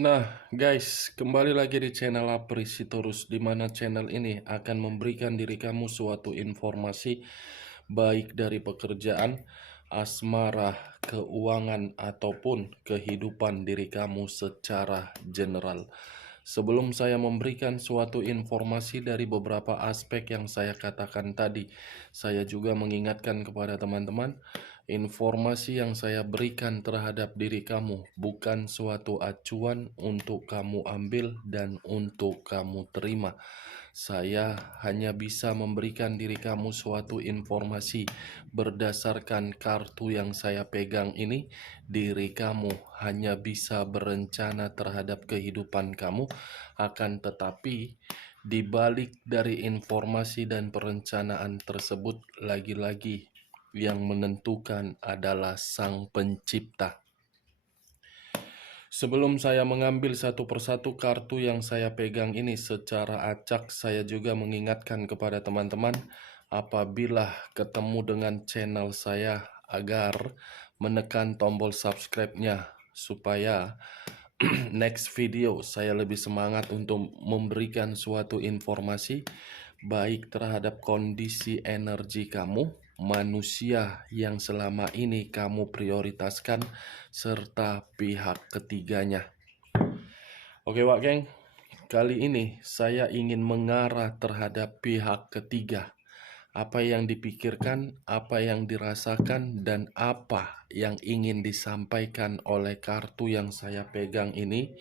Nah, guys, kembali lagi di channel Aprisitorus, di mana channel ini akan memberikan diri kamu suatu informasi baik dari pekerjaan, asmara, keuangan, ataupun kehidupan diri kamu secara general. Sebelum saya memberikan suatu informasi dari beberapa aspek yang saya katakan tadi, saya juga mengingatkan kepada teman-teman, informasi yang saya berikan terhadap diri kamu bukan suatu acuan untuk kamu ambil dan untuk kamu terima. Saya hanya bisa memberikan diri kamu suatu informasi berdasarkan kartu yang saya pegang ini. Diri kamu hanya bisa berencana terhadap kehidupan kamu, akan tetapi di balik dari informasi dan perencanaan tersebut, lagi-lagi yang menentukan adalah Sang Pencipta. Sebelum saya mengambil satu persatu kartu yang saya pegang ini secara acak, saya juga mengingatkan kepada teman-teman apabila ketemu dengan channel saya agar menekan tombol subscribe-nya supaya next video saya lebih semangat untuk memberikan suatu informasi baik terhadap kondisi energi kamu, manusia yang selama ini kamu prioritaskan, serta pihak ketiganya. Oke Wak Geng, kali ini saya ingin mengarah terhadap pihak ketiga. Apa yang dipikirkan, apa yang dirasakan, dan apa yang ingin disampaikan oleh kartu yang saya pegang ini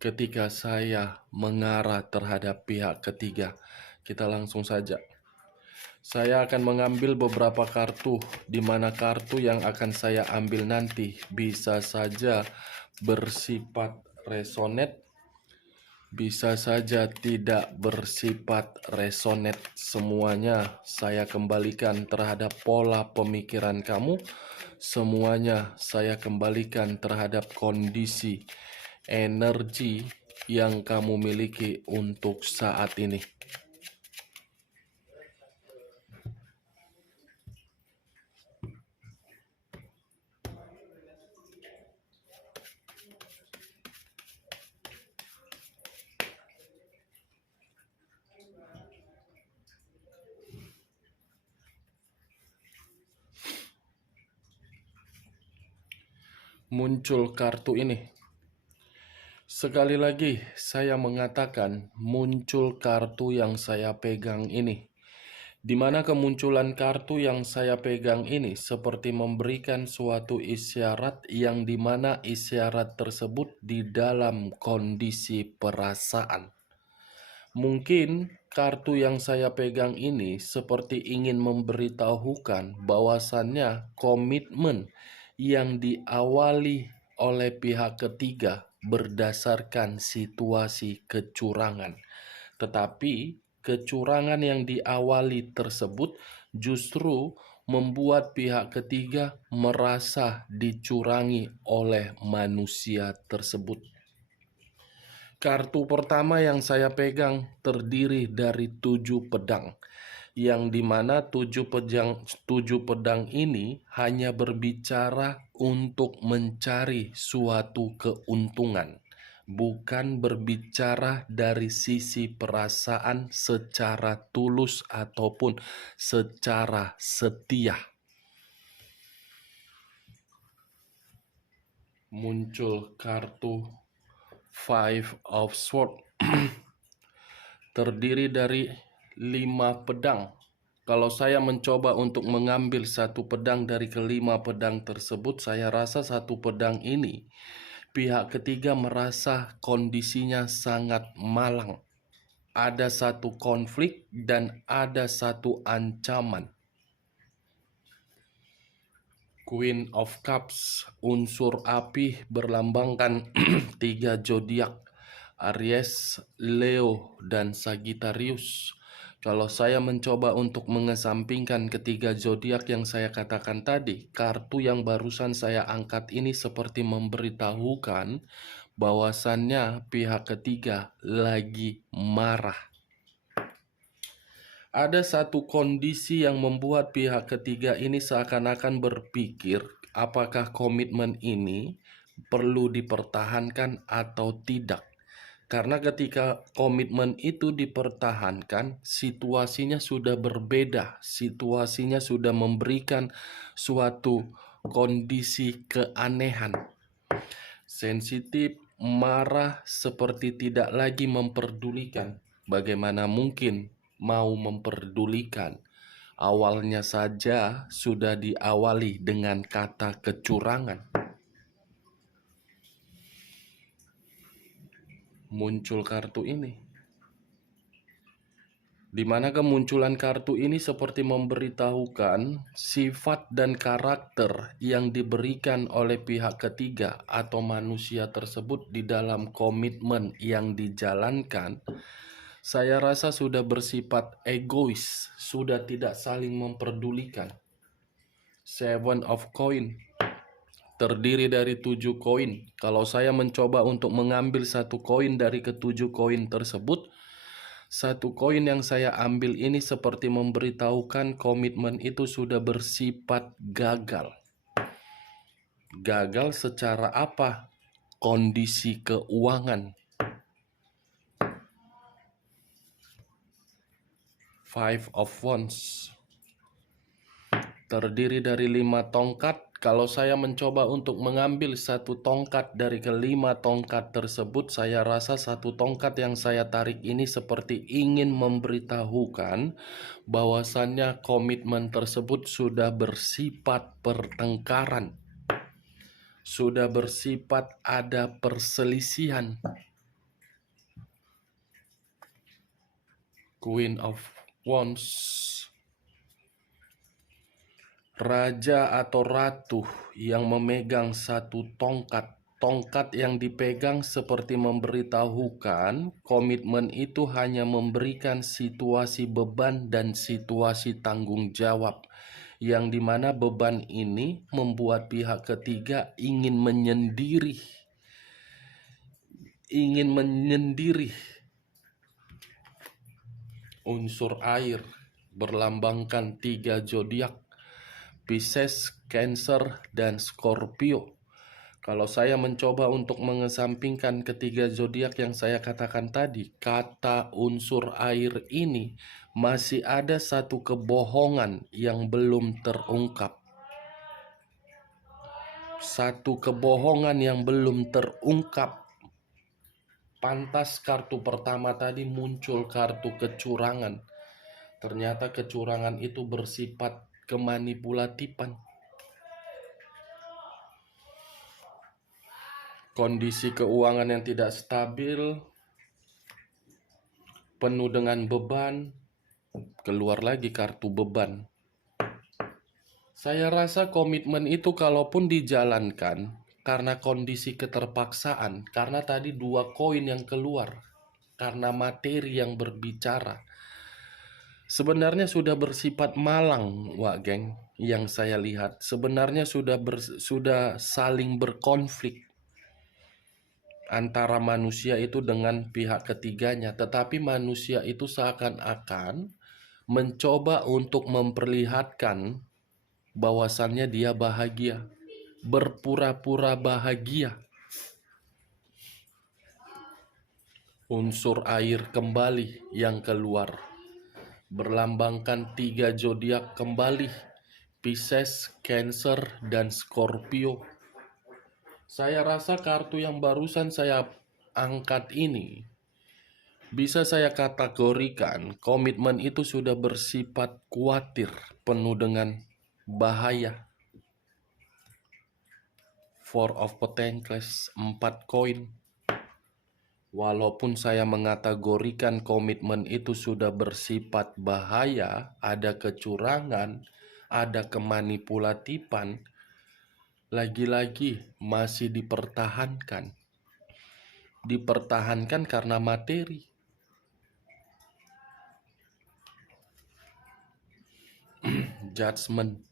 ketika saya mengarah terhadap pihak ketiga. Kita langsung saja. Saya akan mengambil beberapa kartu, di mana kartu yang akan saya ambil nanti bisa saja bersifat resonate, bisa saja tidak bersifat resonate. Semuanya saya kembalikan terhadap pola pemikiran kamu. Semuanya saya kembalikan terhadap kondisi energi yang kamu miliki untuk saat ini. Muncul kartu ini. Sekali lagi saya mengatakan muncul kartu yang saya pegang ini, di mana kemunculan kartu yang saya pegang ini seperti memberikan suatu isyarat yang dimana isyarat tersebut di dalam kondisi perasaan. Mungkin kartu yang saya pegang ini seperti ingin memberitahukan bahwasannya komitmen yang diawali oleh pihak ketiga berdasarkan situasi kecurangan. Tetapi kecurangan yang diawali tersebut justru membuat pihak ketiga merasa dicurangi oleh manusia tersebut. Kartu pertama yang saya pegang terdiri dari 7 pedang, yang dimana 7 pedang ini hanya berbicara untuk mencari suatu keuntungan, bukan berbicara dari sisi perasaan secara tulus ataupun secara setia. Muncul kartu Five of Swords. Terdiri dari 5 pedang. Kalau saya mencoba untuk mengambil satu pedang dari kelima pedang tersebut, saya rasa satu pedang ini pihak ketiga merasa kondisinya sangat malang. Ada satu konflik dan ada satu ancaman. Queen of Cups, unsur api, berlambangkan 3 zodiak, Aries, Leo, dan Sagittarius. Kalau saya mencoba untuk mengesampingkan ketiga zodiak yang saya katakan tadi, kartu yang barusan saya angkat ini seperti memberitahukan bahwasannya pihak ketiga lagi marah. Ada satu kondisi yang membuat pihak ketiga ini seakan-akan berpikir apakah komitmen ini perlu dipertahankan atau tidak. Karena ketika komitmen itu dipertahankan, situasinya sudah berbeda. Situasinya sudah memberikan suatu kondisi keanehan. Sensitif, marah, seperti tidak lagi memperdulikan. Bagaimana mungkin mau memperdulikan? Awalnya saja sudah diawali dengan kata kecurangan. Muncul kartu ini, di mana kemunculan kartu ini seperti memberitahukan sifat dan karakter yang diberikan oleh pihak ketiga atau manusia tersebut di dalam komitmen yang dijalankan. Saya rasa sudah bersifat egois, sudah tidak saling memperdulikan. Seven of Coin terdiri dari 7 koin. Kalau saya mencoba untuk mengambil satu koin dari ketujuh koin tersebut, satu koin yang saya ambil ini seperti memberitahukan komitmen itu sudah bersifat gagal. Gagal secara apa? Kondisi keuangan. Five of Wands terdiri dari 5 tongkat. Kalau saya mencoba untuk mengambil satu tongkat dari kelima tongkat tersebut, saya rasa satu tongkat yang saya tarik ini seperti ingin memberitahukan bahwasannya komitmen tersebut sudah bersifat pertengkaran, sudah bersifat ada perselisihan. Queen of Wands, raja atau ratu yang memegang satu tongkat. Tongkat yang dipegang seperti memberitahukan komitmen itu hanya memberikan situasi beban dan situasi tanggung jawab, yang dimana beban ini membuat pihak ketiga ingin menyendiri. Unsur air berlambangkan 3 zodiak, Pisces, Cancer, dan Scorpio. Kalau saya mencoba untuk mengesampingkan ketiga zodiak yang saya katakan tadi, kata unsur air ini masih ada satu kebohongan yang belum terungkap. Satu kebohongan yang belum terungkap. Pantas kartu pertama tadi muncul kartu kecurangan. Ternyata kecurangan itu bersifat kemanipulatifan. Kondisi keuangan yang tidak stabil, penuh dengan beban, keluar lagi kartu beban. Saya rasa komitmen itu kalaupun dijalankan karena kondisi keterpaksaan, karena tadi 2 koin yang keluar, karena materi yang berbicara, sebenarnya sudah bersifat malang, Wak Geng. Yang saya lihat sebenarnya sudah saling berkonflik antara manusia itu dengan pihak ketiganya, tetapi manusia itu seakan-akan mencoba untuk memperlihatkan bahwasannya dia bahagia, berpura-pura bahagia. Unsur air kembali yang keluar, berlambangkan 3 zodiak kembali, Pisces, Cancer, dan Scorpio. Saya rasa kartu yang barusan saya angkat ini bisa saya kategorikan komitmen itu sudah bersifat khawatir, penuh dengan bahaya. Four of Pentacles, 4 koin. Walaupun saya mengategorikan komitmen itu sudah bersifat bahaya, ada kecurangan, ada kemanipulatifan, lagi-lagi masih dipertahankan. Dipertahankan karena materi. Judgment.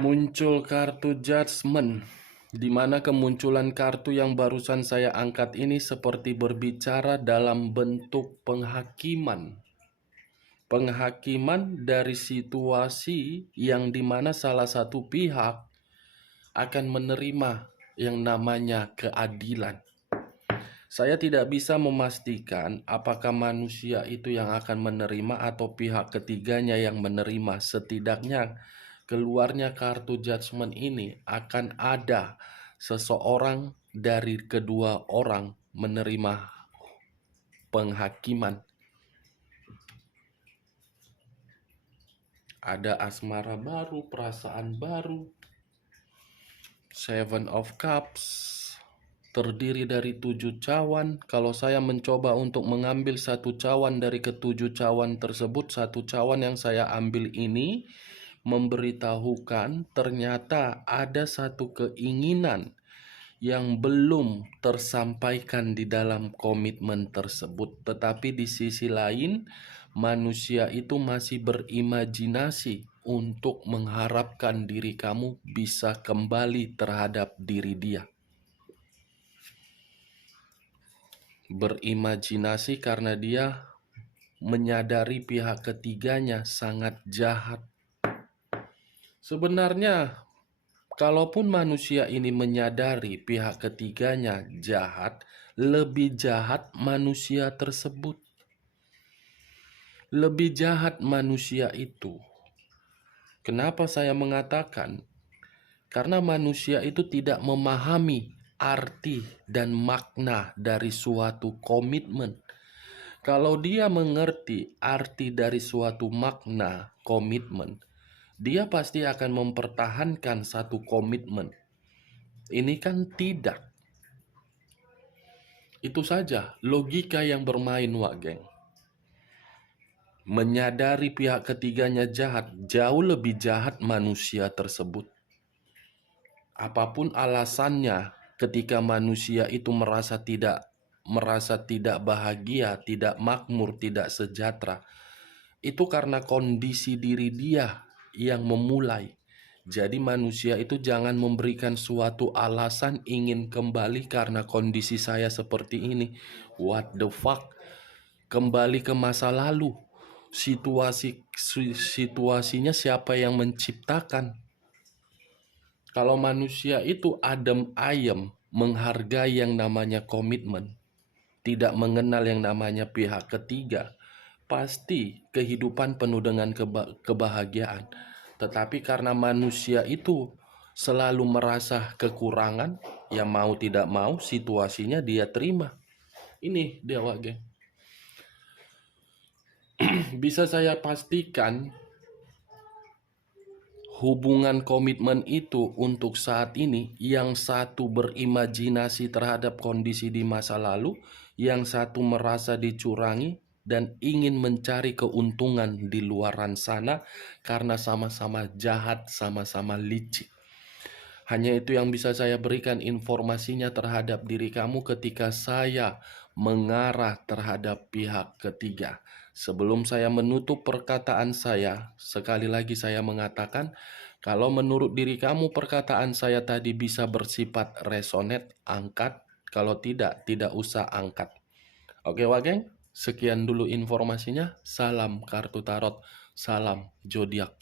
Muncul kartu Judgment, di mana kemunculan kartu yang barusan saya angkat ini seperti berbicara dalam bentuk penghakiman. Penghakiman dari situasi yang dimana salah satu pihak akan menerima yang namanya keadilan. Saya tidak bisa memastikan apakah manusia itu yang akan menerima atau pihak ketiganya yang menerima. Setidaknya keluarnya kartu judgment ini akan ada seseorang dari kedua orang menerima penghakiman. Ada asmara baru, perasaan baru. Seven of Cups terdiri dari 7 cawan. Kalau saya mencoba untuk mengambil satu cawan dari ketujuh cawan tersebut, satu cawan yang saya ambil ini memberitahukan ternyata ada satu keinginan yang belum tersampaikan di dalam komitmen tersebut. Tetapi di sisi lain, manusia itu masih berimajinasi untuk mengharapkan diri kamu bisa kembali terhadap diri dia. Berimajinasi karena dia menyadari pihak ketiganya sangat jahat. Sebenarnya, kalaupun manusia ini menyadari pihak ketiganya jahat, lebih jahat manusia tersebut. Lebih jahat manusia itu. Kenapa saya mengatakan? Karena manusia itu tidak memahami arti dan makna dari suatu komitmen. Kalau dia mengerti arti dari suatu makna komitmen, dia pasti akan mempertahankan satu komitmen. Ini kan tidak. Itu saja logika yang bermain, Wak Geng. Menyadari pihak ketiganya jahat, jauh lebih jahat manusia tersebut. Apapun alasannya, ketika manusia itu merasa tidak bahagia, tidak makmur, tidak sejahtera, itu karena kondisi diri dia yang memulai. Jadi manusia itu jangan memberikan suatu alasan ingin kembali karena kondisi saya seperti ini. What the fuck? Kembali ke masa lalu. Situasinya siapa yang menciptakan? Kalau manusia itu adem ayem, menghargai yang namanya komitmen, tidak mengenal yang namanya pihak ketiga, pasti kehidupan penuh dengan kebahagiaan. Tetapi karena manusia itu selalu merasa kekurangan, ya mau tidak mau situasinya dia terima. Ini dia, Wak Geng. Bisa saya pastikan hubungan komitmen itu untuk saat ini, yang satu berimajinasi terhadap kondisi di masa lalu, yang satu merasa dicurangi dan ingin mencari keuntungan di luaran sana karena sama-sama jahat, sama-sama licik. Hanya itu yang bisa saya berikan informasinya terhadap diri kamu ketika saya mengarah terhadap pihak ketiga. Sebelum saya menutup perkataan saya, sekali lagi saya mengatakan, kalau menurut diri kamu perkataan saya tadi bisa bersifat resonate, angkat. Kalau tidak, tidak usah angkat. Oke, Wageng? Sekian dulu informasinya. Salam kartu tarot, salam zodiak.